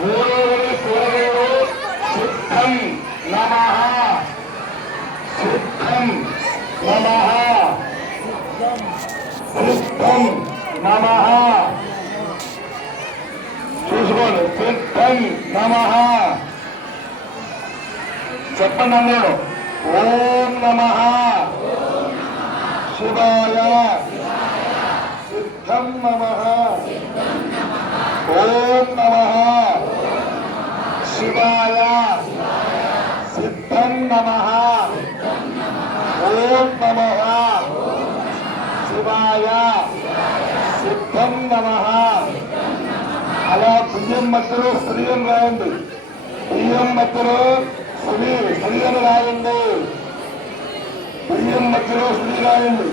మూడవది కూరగాయలు సిద్ధం నమః సిద్ధం నమః సిద్ధం నమః చూసుకోండి సిద్ధం నమః చెప్పండి అన్నాడు ఓం నమః శివాయ సిద్ధం నమః ఓం నమః శివాయ సిద్ధం నమః ఓం నమః శివాయ సిద్ధం నమః. అలా బియ్యం మధ్యలో స్త్రీయం రాయండి, బియ్యం మధ్యలో స్త్రీయం రాయండి, బియ్యం మధ్యలో స్త్రీ రాయండి.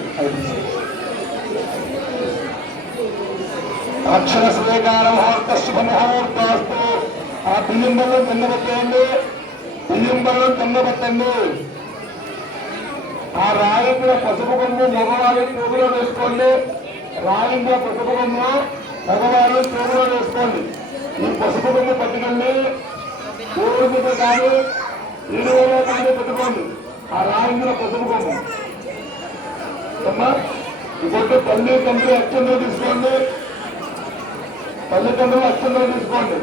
అక్షర శ్రీకార ముహూర్త శుభ ముహూర్తస్తు. ఆ బియ్యం బలం తిన్నబెట్టండి, బియ్యం బలం తిన్నబెట్టండి. ఆ రాయించిన పసుపు కొమ్ము మగవారి చెవులో వేసుకోండి, రాయించిన పసుపు కొమ్ము మగవారు చెవులో వేసుకోండి. ఈ పసుపు కొమ్ము పట్టుకెళ్ళి ఊరి మీద కానీ ఇరువులో కానీ పెట్టుకోండి. ఆ రాయించిన పసుపు కొమ్ము ఇప్పుడు తల్లి తండ్రి అక్షంలో తీసుకోండి, తల్లిదండ్రులు అక్షంలో తీసుకోండి.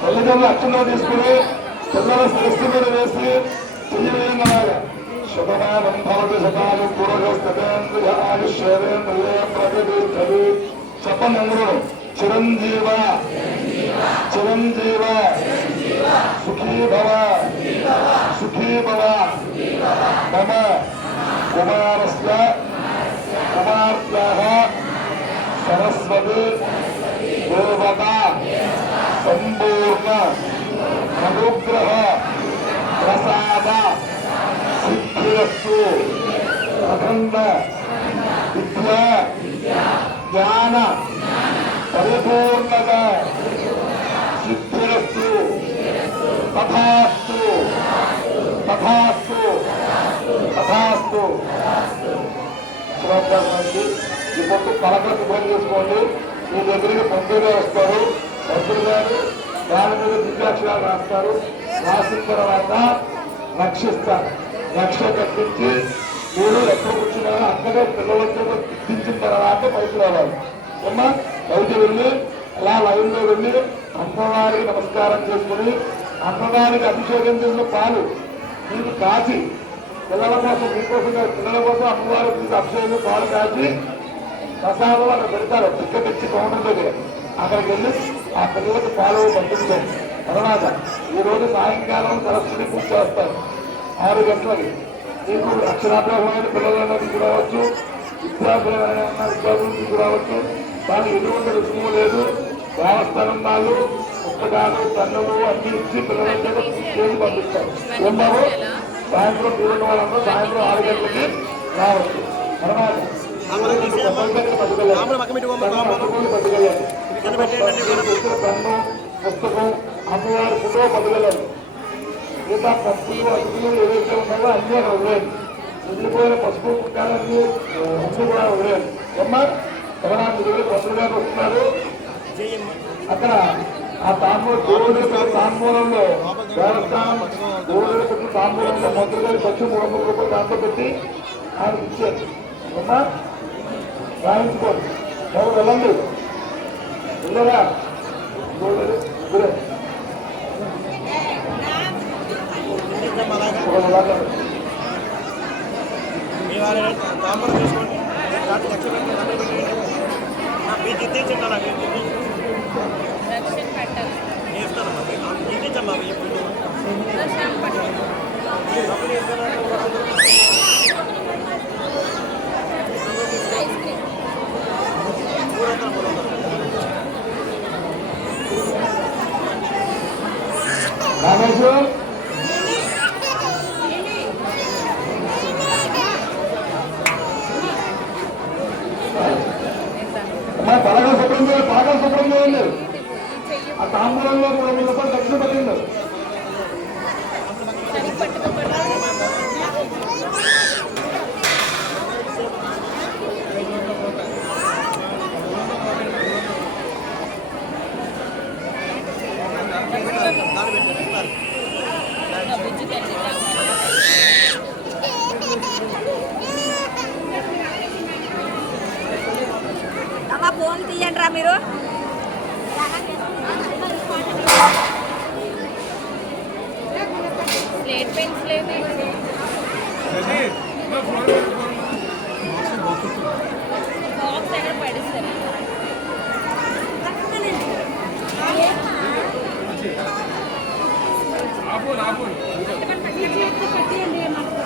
తల్లిదండ్రులు అక్షంలో తీసుకుని పిల్లల శిరస్సు మీద వేసి చెయ్యలేనలాగా శుభమానం భవతి సకాలం పూర్వస్తేంద్రియాయుష్యేంద్రియ ప్రతిష్టది. చెప్పండి అందరూ చిరంజీవ చిరంజీవ సుఖీ భవ సుఖీ భవ. మమ కుమారస్య కుమార్తెః సరస్వతి దేవత సంపూర్ణ అనుగ్రహ ప్రసాద సిద్ధిరస్తు. అఖండ విద్యా జ్ఞాన పరిపూర్ణత సిద్ధిరస్తు. తథాస్తు తథాస్తు తథాస్తు. ఇప్పుడు పలకలు సిద్ధం చేసుకోండి. మీ దగ్గరికి పంతులు వస్తారు, పంతులు గారు దాని మీద దివ్యాక్షరాలు రాస్తారు. రాసిన తర్వాత రక్షిస్తారు. రక్ష కట్టించి మీరు ఎక్కడ కూర్చున్నారో అక్కడే పిల్లలతో దించిన తర్వాత పైకి రావాలి. అమ్మా బయట వెళ్ళి అలా లైన్లో వెళ్ళి అమ్మవారికి నమస్కారం చేసుకుని అమ్మవారికి అభిషేకం చేసిన పాలు మీకు కాచి పిల్లల కోసం మీకోసం పిల్లల కోసం అమ్మవారు మీకు అభిషేకం పాలు కాచి ప్రసాదం అక్కడ పెడతారు. టికెట్ ఇచ్చి కౌంటర్ దగ్గర అక్కడికి వెళ్ళి ఆ పిల్లలకు పాలు పంపించండి. తర్వాత ఈ రోజు సాయంకాలం సరస్వతి పూజ చేస్తారు 6 గంటలకి. మీకు అక్షరాభ్యాసమైన పిల్లలైనా తీసుకురావచ్చు, విద్యార్థులైనా విద్యార్థులు తీసుకురావచ్చు. దానికి ఎటువంటి రుసుము లేదు. దేవస్థానం వాళ్ళు పుస్తకాలు కన్నులు అన్ని ఇచ్చి పిల్లల చేత చేసి పంపిస్తారు. ఏం బాబు సాయంత్రం చూడండి వాళ్ళందరూ సాయంత్రం 6 గంటలకి రావచ్చు. తర్వాత పెన్ను పుస్తకం అమ్మవారి ఫోటో పట్టుకెళ్ళాలి. మిగతా పప్పులు అటుకులు ఏవైతే ఉన్నాయో అన్నీ వదిలేయండి. ఉండిపోయిన పసుపు పుట్టాలన్నీ అన్ని కూడా వదిలేయండి. అమ్మా ఎవరైనా మీ దగ్గర పంతులు గారు వస్తున్నారు. అక్కడ ఆ దేవుడి తాంబూలంలో దేవస్థానం దేవుడి పెట్టి తాంబూలంలో మంత్రులు గారి ఖర్చు 300 రూపాయలు దాంట్లో పెట్టి ఆయనకి ఇచ్చారు. అమ్మా రాయించుకోండి. ఎవరు వెళ్ళండి, వెళ్ళరా గురే రామేశ్వర బలగా శుభ్రం చేయాలి, బాగా శుభ్రం చేయండి. ఆ తాంబూలంలో 300 రూపాయలు దక్షిణ పెట్టింది. అమ్మ ఫోన్ తీయండి రా మీరు. స్లేట్ పెన్స్ లేదు.